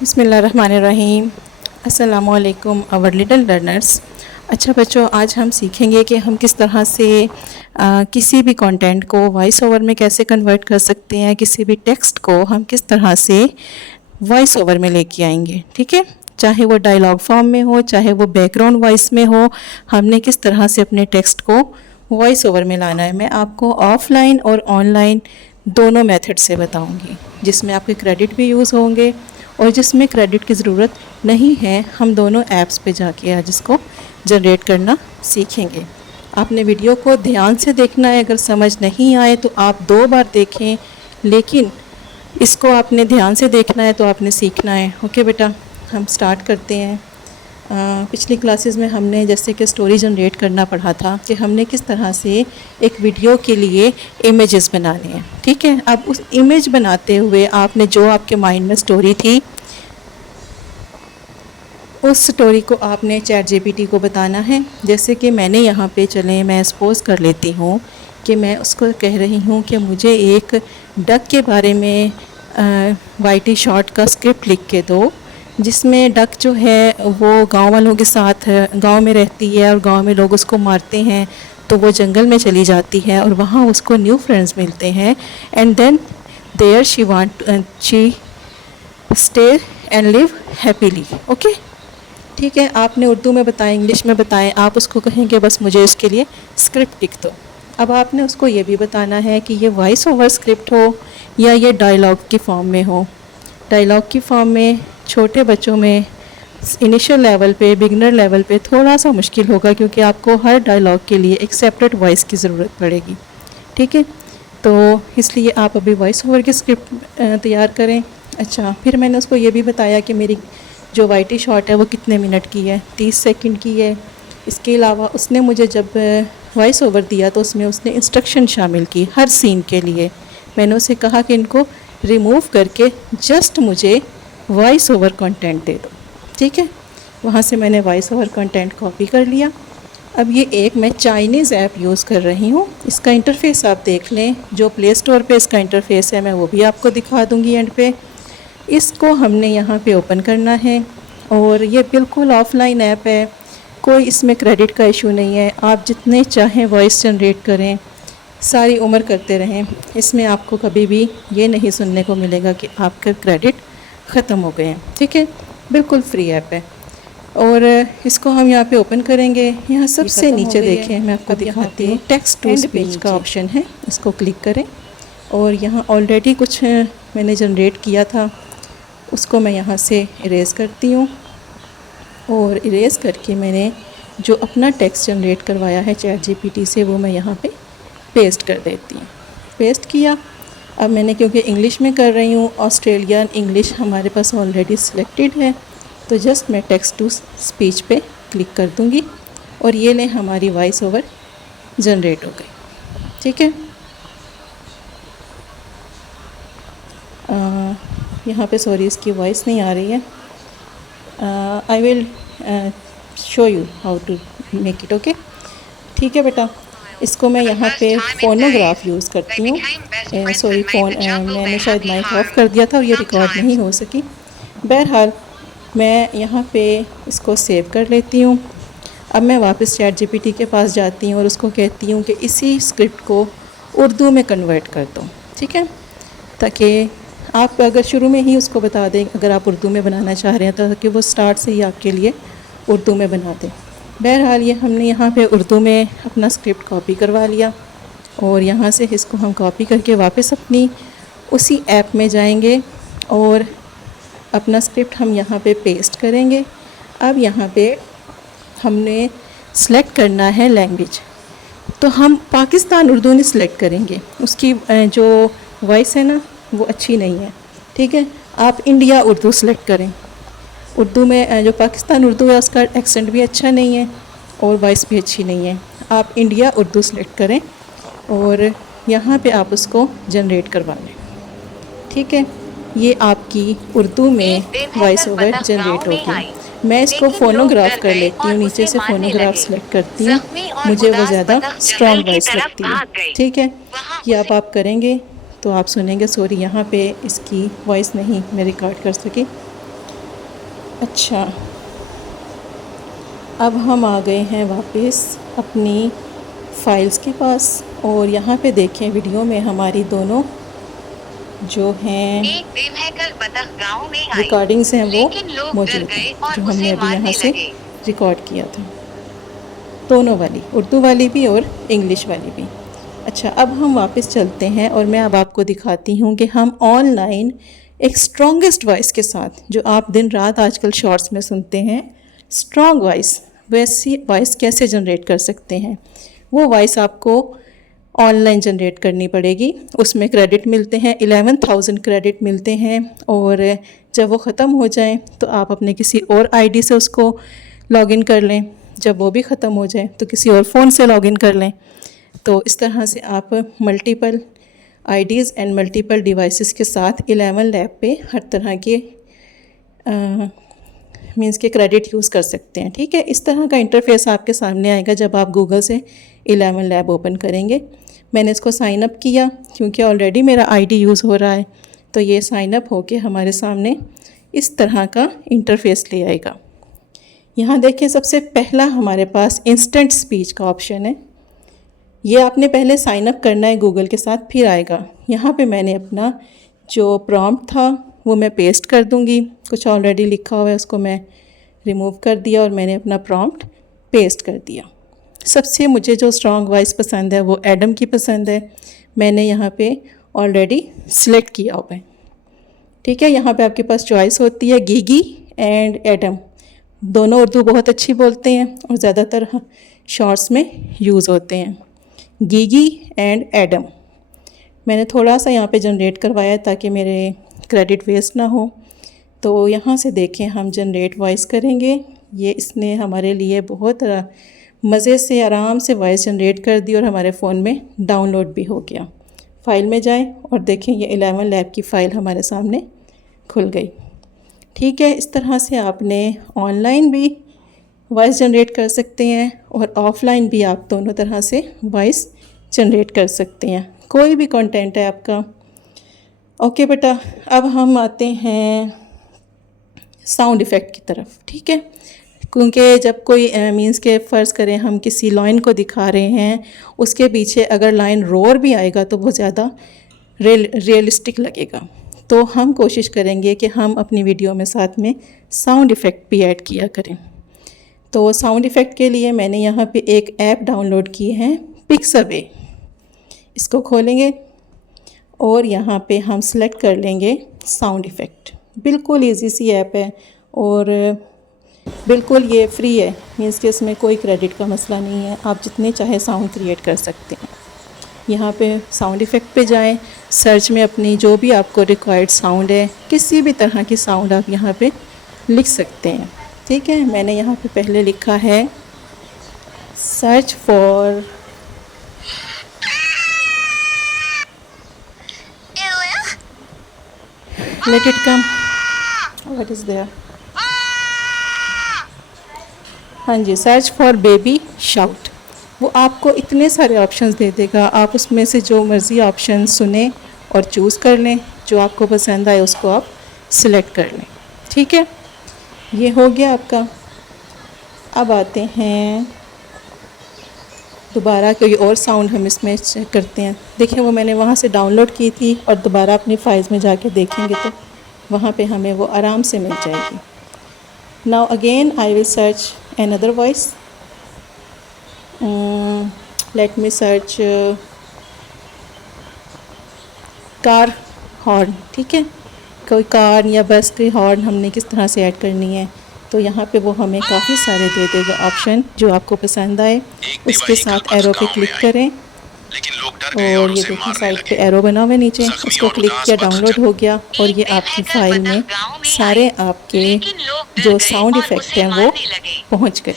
बिस्मिल्लाहिर्रहमानिर्रहीम। अस्सलामुअलैकुम our little learners. अच्छा बच्चों, आज हम सीखेंगे कि हम किस तरह से किसी भी कंटेंट को वॉइस ओवर में कैसे कन्वर्ट कर सकते हैं, किसी भी टेक्स्ट को हम किस तरह से वॉइस ओवर में लेके आएंगे। ठीक है, चाहे वो डायलॉग फॉर्म में हो, चाहे वो बैकग्राउंड वॉइस में हो, हमने किस तरह से अपने टेक्स्ट को वॉइस ओवर में लाना है। मैं आपको ऑफ़लाइन और ऑनलाइन दोनों मेथड से बताऊंगी, जिसमें आपके क्रेडिट भी यूज़ होंगे और जिसमें क्रेडिट की ज़रूरत नहीं है। हम दोनों ऐप्स पे जाके आज इसको जनरेट करना सीखेंगे। आपने वीडियो को ध्यान से देखना है, अगर समझ नहीं आए तो आप 2 बार देखें, लेकिन इसको आपने ध्यान से देखना है तो आपने सीखना है। ओके बेटा, हम स्टार्ट करते हैं। पिछली क्लासेस में हमने जैसे कि स्टोरी जनरेट करना पढ़ा था कि हमने किस तरह से एक वीडियो के लिए इमेजेस बनाने हैं। ठीक है, अब उस इमेज बनाते हुए आपने जो आपके माइंड में स्टोरी थी, उस स्टोरी को आपने चैट जीपीटी को बताना है। जैसे कि मैंने यहाँ पे चलें, मैं सपोज़ कर लेती हूँ कि मैं उसको कह रही हूँ कि मुझे एक डक के बारे में वाईटी शॉर्ट का स्क्रिप्ट लिख के दो, जिसमें डक जो है वो गांव वालों के साथ गांव में रहती है और गांव में लोग उसको मारते हैं, तो वो जंगल में चली जाती है और वहाँ उसको न्यू फ्रेंड्स मिलते हैं। And then there she stay and live happily. Okay, ठीक है, आपने उर्दू में बताएं, इंग्लिश में बताएं, आप उसको कहेंगे बस मुझे इसके लिए स्क्रिप्ट लिख दो। अब आपने उसको ये भी बताना है कि ये वॉइस ओवर स्क्रिप्ट हो या ये डायलॉग की फॉर्म में हो। डायलॉग की फॉर्म में छोटे बच्चों में इनिशियल लेवल पे, बिगनर लेवल पे थोड़ा सा मुश्किल होगा, क्योंकि आपको हर डायलॉग के लिए एक सेपरेट वॉइस की ज़रूरत पड़ेगी। ठीक है, तो इसलिए आप अभी वॉइस ओवर की स्क्रिप्ट तैयार करें। अच्छा, फिर मैंने उसको ये भी बताया कि मेरी जो वाईटी शॉट है वो कितने मिनट की है, 30 सेकंड की है। इसके अलावा उसने मुझे जब वॉइस ओवर दिया तो उसमें उसने इंस्ट्रक्शन शामिल की हर सीन के लिए। मैंने उसे कहा कि इनको रिमूव करके जस्ट मुझे वॉइस ओवर कंटेंट दे दो। ठीक है, वहाँ से मैंने वॉइस ओवर कंटेंट कॉपी कर लिया। अब ये एक मैं चाइनीज़ ऐप यूज़ कर रही हूँ। इसका इंटरफ़ेस आप देख लें, जो प्ले स्टोर पे इसका इंटरफ़ेस है मैं वो भी आपको दिखा दूँगी एंड पे। इसको हमने यहाँ पे ओपन करना है और ये बिल्कुल ऑफ़लाइन ऐप है, कोई इसमें क्रेडिट का इशू नहीं है। आप जितने चाहें वॉइस जनरेट करें, सारी उम्र करते रहें, इसमें आपको कभी भी ये नहीं सुनने को मिलेगा कि आपके क्रेडिट ख़त्म हो गए हैं। ठीक है, बिल्कुल फ्री ऐप है। और इसको हम यहाँ पे ओपन करेंगे। यहाँ सबसे नीचे देखें, मैं आपको दिखाती हूँ, टेक्स्ट टू स्पीच का ऑप्शन है, इसको क्लिक करें। और यहाँ ऑलरेडी कुछ मैंने जनरेट किया था, उसको मैं यहाँ से इरेज़ करती हूँ और इरेज़ करके मैंने जो अपना टेक्स्ट जनरेट करवाया है चैट जीपीटी से वो मैं यहाँ पे पेस्ट कर देती हूँ। पेस्ट किया। अब मैंने, क्योंकि इंग्लिश में कर रही हूँ, ऑस्ट्रेलियन इंग्लिश हमारे पास ऑलरेडी सिलेक्टेड है, तो जस्ट मैं टेक्स्ट टू स्पीच पे क्लिक कर दूँगी और ये लें, हमारी वॉइस ओवर जनरेट हो गई। ठीक है, यहाँ पे सॉरी इसकी वॉइस नहीं आ रही है। I will show you how to make it. Okay, ठीक है बेटा, इसको मैं यहाँ पे फ़ोनोग्राफ यूज़ करती हूँ। सॉरी, मैंने शायद माइक ऑफ कर दिया था और ये रिकॉर्ड नहीं हो सकी। बहरहाल मैं यहाँ पे इसको सेव कर लेती हूँ। अब मैं वापस चैट जीपीटी के पास जाती हूँ और उसको कहती हूँ कि इसी स्क्रिप्ट को उर्दू में कन्वर्ट कर दो। ठीक है, ताकि आप अगर शुरू में ही उसको बता दें अगर आप उर्दू में बनाना चाह रहे हैं, तो ताकि वो स्टार्ट से ही आपके लिए उर्दू में बना दें। बहरहाल ये हमने यहाँ पे उर्दू में अपना स्क्रिप्ट कॉपी करवा लिया और यहाँ से इसको हम कॉपी करके वापस अपनी उसी ऐप में जाएंगे और अपना स्क्रिप्ट हम यहाँ पे पेस्ट करेंगे। अब यहाँ पे हमने सेलेक्ट करना है लैंग्वेज, तो हम पाकिस्तान उर्दू नहीं सेलेक्ट करेंगे, उसकी जो वॉइस है ना वो अच्छी नहीं है। ठीक है, आप इंडिया उर्दू सेलेक्ट करें। उर्दू में जो पाकिस्तान उर्दू है उसका एक्सेंट भी अच्छा नहीं है और वॉइस भी अच्छी नहीं है। आप इंडिया उर्दू सेलेक्ट करें और यहाँ पे आप उसको जनरेट करवा लें। ठीक है, ये आपकी उर्दू में वॉइस ओवर जनरेट होगी। मैं इसको फ़ोनोग्राफ कर लेती हूँ, नीचे से फ़ोनोग्राफ सेलेक्ट करती हूँ, मुझे वो ज़्यादा स्ट्रॉन्ग वॉइस लगती है। ठीक है, ये आप करेंगे तो आप सुनेंगे। सॉरी, यहाँ पे इसकी वॉइस नहीं मैं रिकॉर्ड कर सकी। अच्छा, अब हम आ गए हैं वापस अपनी फ़ाइल्स के पास और यहाँ पे देखें वीडियो में हमारी दोनों जो हैं एक बेवहकल बतख गांव में आई, रिकॉर्डिंग्स हैं वो लेकिन लोग डर मौजूद गए हैं और जो हमने उसे अभी यहाँ मारने से लगे। रिकॉर्ड किया था, दोनों वाली, उर्दू वाली भी और इंग्लिश वाली भी। अच्छा, अब हम वापस चलते हैं और मैं अब आपको दिखाती हूँ कि हम ऑनलाइन एक स्ट्रॉन्गेस्ट वॉइस के साथ, जो आप दिन रात आजकल शॉर्ट्स में सुनते हैं, स्ट्रॉन्ग वॉइस, वैसी वॉइस कैसे जनरेट कर सकते हैं। वो वॉइस आपको ऑनलाइन जनरेट करनी पड़ेगी। उसमें क्रेडिट मिलते हैं, 11,000 क्रेडिट मिलते हैं और जब वो ख़त्म हो जाए तो आप अपने किसी और आईडी से उसको लॉगिन कर लें। जब वो भी ख़त्म हो जाए तो किसी और फ़ोन से लॉगिन कर लें। तो इस तरह से आप multiple IDs and multiple devices के साथ 11 लैब पे हर तरह के मींस के क्रेडिट यूज़ कर सकते हैं। ठीक है, इस तरह का इंटरफेस आपके सामने आएगा जब आप गूगल से 11 लैब ओपन करेंगे। मैंने इसको साइन अप किया क्योंकि ऑलरेडी मेरा आईडी यूज़ हो रहा है, तो ये साइन अप होके हमारे सामने इस तरह का इंटरफेस ले आएगा। यहाँ देखिए, सबसे पहला हमारे पास इंस्टेंट स्पीच का ऑप्शन है। ये आपने पहले साइन अप करना है गूगल के साथ, फिर आएगा। यहाँ पे मैंने अपना जो प्रॉम्प्ट था वो मैं पेस्ट कर दूँगी। कुछ ऑलरेडी लिखा हुआ है उसको मैं रिमूव कर दिया और मैंने अपना प्रॉम्प्ट पेस्ट कर दिया। सबसे मुझे जो स्ट्रॉन्ग वॉइस पसंद है वो एडम की पसंद है। मैंने यहाँ पे ऑलरेडी सिलेक्ट किया हुआ है। ठीक है, यहाँ पे आपके पास चॉइस होती है गीगी एंड एडम। दोनों उर्दू बहुत अच्छी बोलते हैं और ज़्यादातर शॉर्ट्स में यूज़ होते हैं, गीगी एंड एडम। मैंने थोड़ा सा यहाँ पे जनरेट करवाया ताकि मेरे क्रेडिट वेस्ट ना हो। तो यहाँ से देखें, हम जनरेट वॉइस करेंगे। ये इसने हमारे लिए बहुत मज़े से आराम से वॉइस जनरेट कर दी और हमारे फ़ोन में डाउनलोड भी हो गया। फ़ाइल में जाएं और देखें, ये 11 लैब की फ़ाइल हमारे सामने खुल गई। ठीक है, इस तरह से आपने ऑनलाइन भी वॉइस जनरेट कर सकते हैं और ऑफ़लाइन भी आप दोनों तरह से वॉइस जनरेट कर सकते हैं, कोई भी कंटेंट है आपका। ओके बेटा, अब हम आते हैं साउंड इफ़ेक्ट की तरफ। ठीक है, क्योंकि जब कोई मींस के फ़र्ज़ करें हम किसी लाइन को दिखा रहे हैं, उसके पीछे अगर लाइन रोर भी आएगा तो वो ज़्यादा रियलिस्टिक लगेगा। तो हम कोशिश करेंगे कि हम अपनी वीडियो में साथ में साउंड इफ़ेक्ट भी ऐड किया करें। तो साउंड इफ़ेक्ट के लिए मैंने यहाँ पे एक ऐप डाउनलोड की है, पिक्सावे। इसको खोलेंगे और यहाँ पे हम सेलेक्ट कर लेंगे साउंड इफ़ेक्ट। बिल्कुल इजी सी ऐप है और बिल्कुल ये फ्री है, मीन्स कि इसमें कोई क्रेडिट का मसला नहीं है। आप जितने चाहे साउंड क्रिएट कर सकते हैं। यहाँ पे साउंड इफ़ेक्ट पे जाएं, सर्च में अपनी जो भी आपको रिक्वायर्ड साउंड है, किसी भी तरह की साउंड आप यहाँ पे लिख सकते हैं। ठीक है, मैंने यहाँ पे पहले लिखा है search for let it come, what is there, हाँ जी, सर्च फॉर बेबी शाउट। वो आपको इतने सारे ऑप्शंस दे देगा, आप उसमें से जो मर्ज़ी ऑप्शन सुने और चूज़ कर लें, जो आपको पसंद आए उसको आप सिलेक्ट कर लें। ठीक है, ये हो गया आपका। अब आते हैं दोबारा कोई और साउंड हम इसमें चेक करते हैं। देखिए, वो मैंने वहाँ से डाउनलोड की थी और दोबारा अपनी फाइल्स में जाके देखेंगे तो वहाँ पे हमें वो आराम से मिल जाएगी। Now again I will search another voice. Let me search car horn. ठीक है, कोई कार या बस की हॉर्न हमने किस तरह से ऐड करनी है, तो यहाँ पे वो हमें काफ़ी सारे दे देगा ऑप्शन, जो आपको पसंद आए उसके साथ एरो पे क्लिक करें और ये देखिए साइड पे एरो बना हुआ है नीचे, उसको क्लिक किया, डाउनलोड हो गया और ये आपकी फ़ाइल में सारे आपके जो साउंड इफ़ेक्ट हैं वो पहुंच गए।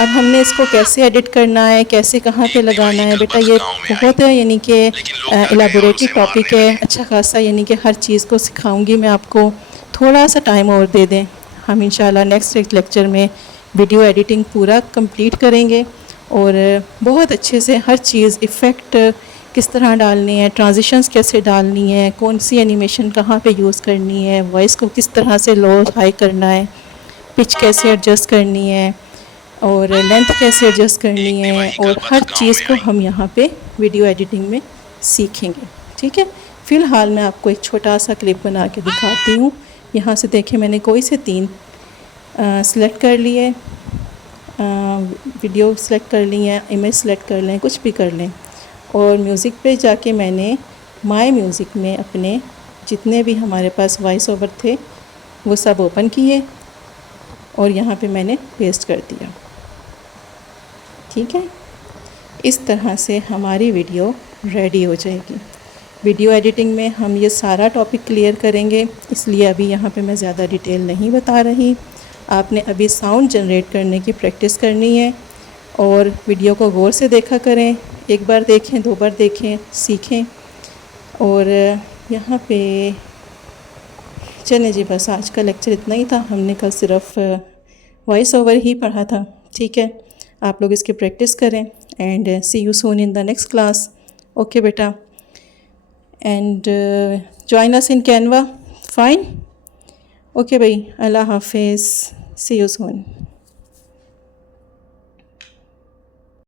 अब हमने इसको कैसे एडिट करना है, कैसे कहाँ पे लगाना है, बेटा ये बहुत है, यानी कि एलाबोरेटिव टॉपिक है अच्छा खासा, यानी कि हर चीज़ को सिखाऊंगी मैं आपको। थोड़ा सा टाइम और दे दें, हम इंशाल्लाह नेक्स्ट लेक्चर में वीडियो एडिटिंग पूरा कंप्लीट करेंगे और बहुत अच्छे से हर चीज़ इफ़ेक्ट किस तरह डालनी है, ट्रांजिशंस कैसे डालनी है, कौन सी एनिमेशन कहाँ पे यूज़ करनी है, वॉइस को किस तरह से लो हाई करना है, पिच कैसे एडजस्ट करनी है और लेंथ कैसे एडजस्ट करनी है, और हर चीज़ को हम यहाँ पे वीडियो एडिटिंग में सीखेंगे। ठीक है, फ़िलहाल मैं आपको एक छोटा सा क्लिप बना के दिखाती हूँ। यहाँ से देखें, मैंने कोई से 3 सिलेक्ट कर लिए, वीडियो सेलेक्ट कर ली है, इमेज सेलेक्ट कर लें, कुछ भी कर लें, और म्यूज़िक पे जाके मैंने माय म्यूज़िक में अपने जितने भी हमारे पास वॉइस ओवर थे वो सब ओपन किए और यहाँ पे मैंने पेस्ट कर दिया। ठीक है, इस तरह से हमारी वीडियो रेडी हो जाएगी। वीडियो एडिटिंग में हम ये सारा टॉपिक क्लियर करेंगे, इसलिए अभी यहाँ पे मैं ज़्यादा डिटेल नहीं बता रही। आपने अभी साउंड जनरेट करने की प्रैक्टिस करनी है और वीडियो को गौर से देखा करें, एक बार देखें, 2 बार देखें, सीखें। और यहाँ पे चलें जी, बस आज का लेक्चर इतना ही था। हमने कल सिर्फ वॉइस ओवर ही पढ़ा था। ठीक है, आप लोग इसकी प्रैक्टिस करें and see you soon in the next class. Okay बेटा, and join us in Canva. Fine, okay भाई, अल्लाह हाफिज़, सी यू सून।